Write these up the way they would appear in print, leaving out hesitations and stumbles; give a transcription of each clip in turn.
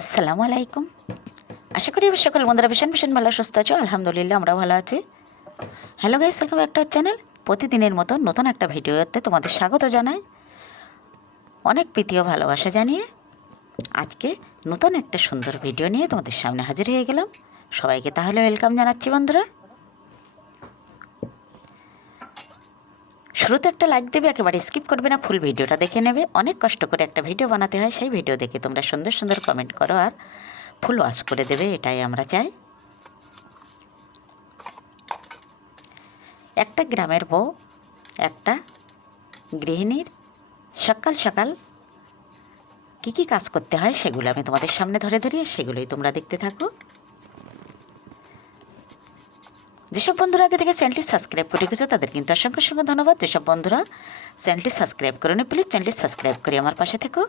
আসসালামু আলাইকুম। আশা করি সকল বন্ধুরা ভীষণ ভালো সুস্থ আছো। আলহামদুলিল্লাহ আমরা ভালো আছি। Hello guys, welcome back to our channel. প্রতিদিনের মতো নতুন একটা ভিডিওতে তোমাদের স্বাগত জানাই। অনেক প্রীতি ও ভালোবাসা জানিয়ে আজকে নতুন একটা সুন্দর ভিডিও নিয়ে তোমাদের সামনে হাজির হয়ে গেলাম। সবাইকে তাহলে ওয়েলকাম জানাচ্ছি বন্ধুরা। শুরুতে একটা লাইক দেবে, একেবারে স্কিপ করবে না, ফুল ভিডিওটা দেখে নেবে। অনেক কষ্ট করে একটা ভিডিও বানাতে হয়, সেই ভিডিও দেখে তোমরা সুন্দর সুন্দর কমেন্ট করো আর ফুল ওয়াচ করে দেবে, এটাই আমরা চাই। একটা গ্রামের বউ, একটা গৃহিণীর সকাল সকাল কী কী কাজ করতে হয় সেগুলো আমি তোমাদের সামনে ধরে ধরি, আর সেগুলোই তোমরা দেখতে থাকো। যেসব বন্ধুরা আগে থেকে চ্যানেলটি সাবস্ক্রাইব করে রেখেছো তাদের কিন্তু অসংখ্য ধন্যবাদ। যেসব বন্ধুরা চ্যানেলটি সাবস্ক্রাইব করে নি, প্লিজ চ্যানেলটি সাবস্ক্রাইব করে আমার পাশে থেকো।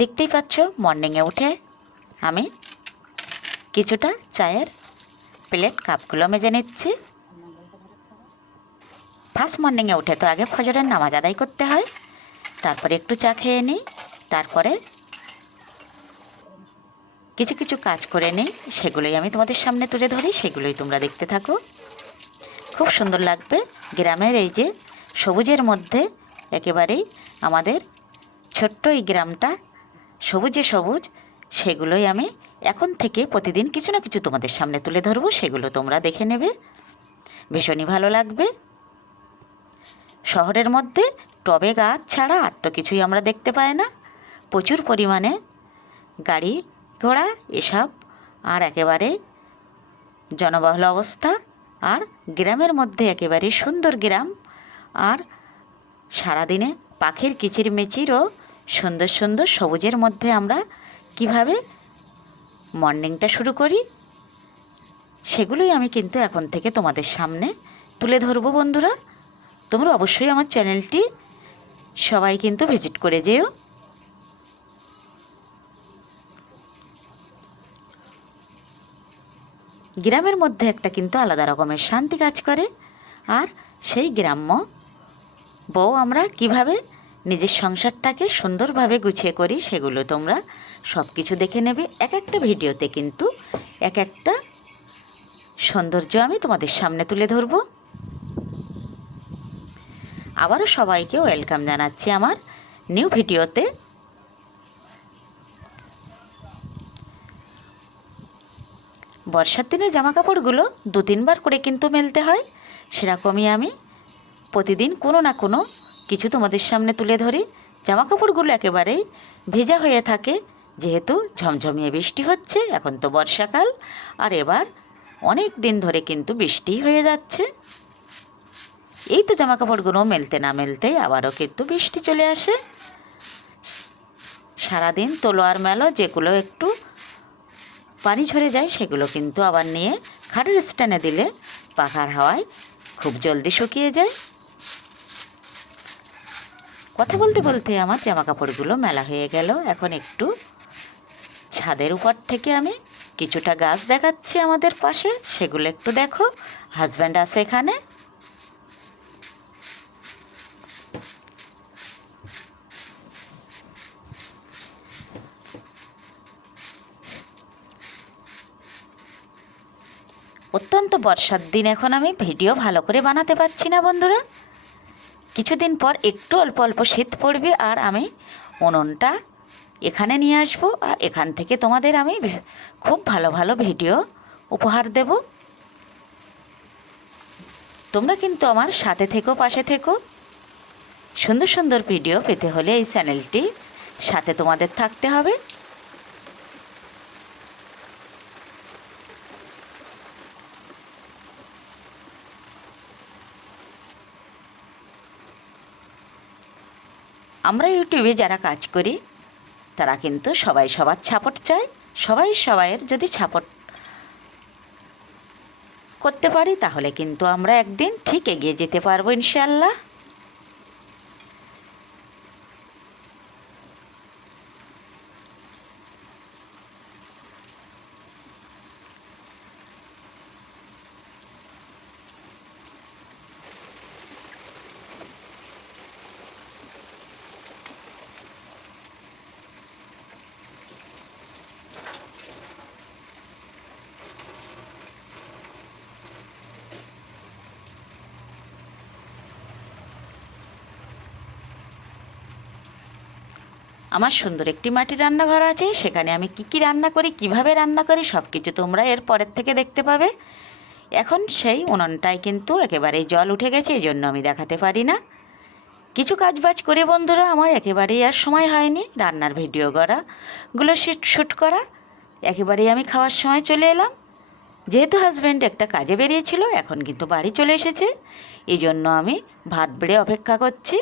দেখতেই পাচ্ছ, মর্নিংয়ে উঠে আমি কিছুটা চায়ের প্লেট কাপগুলো মেজে নিচ্ছি। ফার্স্ট মর্নিংয়ে উঠে তো আগে ফজরের নামাজ আদায় করতে হয়, তারপরে একটু চা খেয়ে নিই, তারপরে কিছু কিছু কাজ করে নিই, সেগুলোই আমি তোমাদের সামনে তুলে ধরি, সেগুলোই তোমরা দেখতে থাকো। খুব সুন্দর লাগবে গ্রামের এই যে সবুজের মধ্যে, একেবারেই আমাদের ছোট্ট এই গ্রামটা সবুজে সবুজ, সেগুলোই আমি এখন থেকে প্রতিদিন কিছু না কিছু তোমাদের সামনে তুলে ধরবো, সেগুলো তোমরা দেখে নেবে, ভীষণই ভালো লাগবে। শহরের মধ্যে টবে গাছ ছাড়া আর তো কিছুই আমরা দেখতে পাই না, প্রচুর পরিমাণে গাড়ি ঘোড়া এসব, আর একেবারে জনবহুল অবস্থা। আর গ্রামের মধ্যে একেবারে সুন্দর গ্রাম, আর সারাদিনে পাখির কিচিরমিচির ও সুন্দর সুন্দর সবুজের মধ্যে আমরা কিভাবে মর্নিংটা শুরু করি, সেগুলোই আমি কিন্তু এখন থেকে তোমাদের সামনে তুলে ধরবো বন্ধুরা। তোমরা অবশ্যই আমার চ্যানেলটি সবাই কিন্তু ভিজিট করে যেও। গ্রামের মধ্যে একটা কিন্তু আলাদা রকমের শান্তি কাজ করে, আর সেই গ্রাম্য বউ আমরা কিভাবে নিজের সংসারটাকে সুন্দরভাবে গুছিয়ে করি, সেগুলো তোমরা সব কিছু দেখে নেবে। এক একটা ভিডিওতে কিন্তু এক একটা সৌন্দর্য আমি তোমাদের সামনে তুলে ধরব। আবারও সবাইকে ওয়েলকাম জানাচ্ছি আমার নিউ ভিডিওতে। বর্ষার দিনে জামা কাপড়গুলো 2-3 বার করে কিন্তু মেলতে হয়, সেরকমই আমি প্রতিদিন কোনো না কোনো কিছু তোমাদের সামনে তুলে ধরি। জামা কাপড়গুলো একেবারেই ভেজা হয়ে থাকে, যেহেতু ঝমঝমিয়ে বৃষ্টি হচ্ছে, এখন তো বর্ষাকাল, আর এবার অনেক দিন ধরে কিন্তু বৃষ্টি হয়ে যাচ্ছে। এই তো জামা কাপড়গুলো মেলতে না মেলতেই আবারও কিন্তু বৃষ্টি চলে আসে। সারাদিন তোলো আর মেলো, যেগুলো একটু পানি ঝরে যায় সেগুলো কিন্তু আবার নিয়ে খাটের স্ট্যান্ডে দিলে পাখার হাওয়ায় খুব জলদি শুকিয়ে যায়। কথা বলতে বলতে আমার জামা কাপড়গুলো মেলা হয়ে গেল। এখন একটু ছাদের উপর থেকে আমি কিছুটা গাছ দেখাচ্ছি আমাদের পাশে, সেগুলো একটু দেখো। হাজব্যান্ড আছে এখানে। অত্যন্ত বর্ষার দিন, এখন আমি ভিডিও ভালো করে বানাতে পারছি না বন্ধুরা। কিছুদিন পর একটু অল্প অল্প শীত পড়বে, আর আমি উনুনটা এখানে নিয়ে আসবো, আর এখান থেকে তোমাদের আমি খুব ভালো ভালো ভিডিও উপহার দেব। তোমরা কিন্তু আমার সাথে থেকো, পাশে থেকো। সুন্দর সুন্দর ভিডিও পেতে হলে এই চ্যানেলটি সাথে তোমাদের থাকতে হবে। আমরা ইউটিউবে যারা কাজ করি তারা কিন্তু সবাই সবার সাপোর্ট চায়। সবাই সবাইয়ের যদি সাপোর্ট করতে পারি তাহলে কিন্তু আমরা একদিন ঠিক এগিয়ে যেতে পারবো ইনশাআল্লাহ। আমার সুন্দর একটি মাটির রান্নাঘর আছে, সেখানে আমি কি কি রান্না করি, কিভাবে রান্না করি সব কিছু তোমরা এর পরের থেকে দেখতে পাবে। এখন সেই উনুনটায় কিন্তু একেবারেই জল উঠে গেছে, এই জন্য আমি দেখাতে পারি না। কিছু কাজবাজ করে বন্ধুরা আমার একেবারেই আর সময় হয়নি রান্নার ভিডিও করাগুলো শ্যুট করা। একেবারেই আমি খাওয়ার সময় চলে এলাম। যেহেতু হাজব্যান্ড একটা কাজে বেরিয়েছিল, এখন কিন্তু বাড়ি চলে এসেছে, এই জন্য আমি ভাত বেড়ে অপেক্ষা করছি।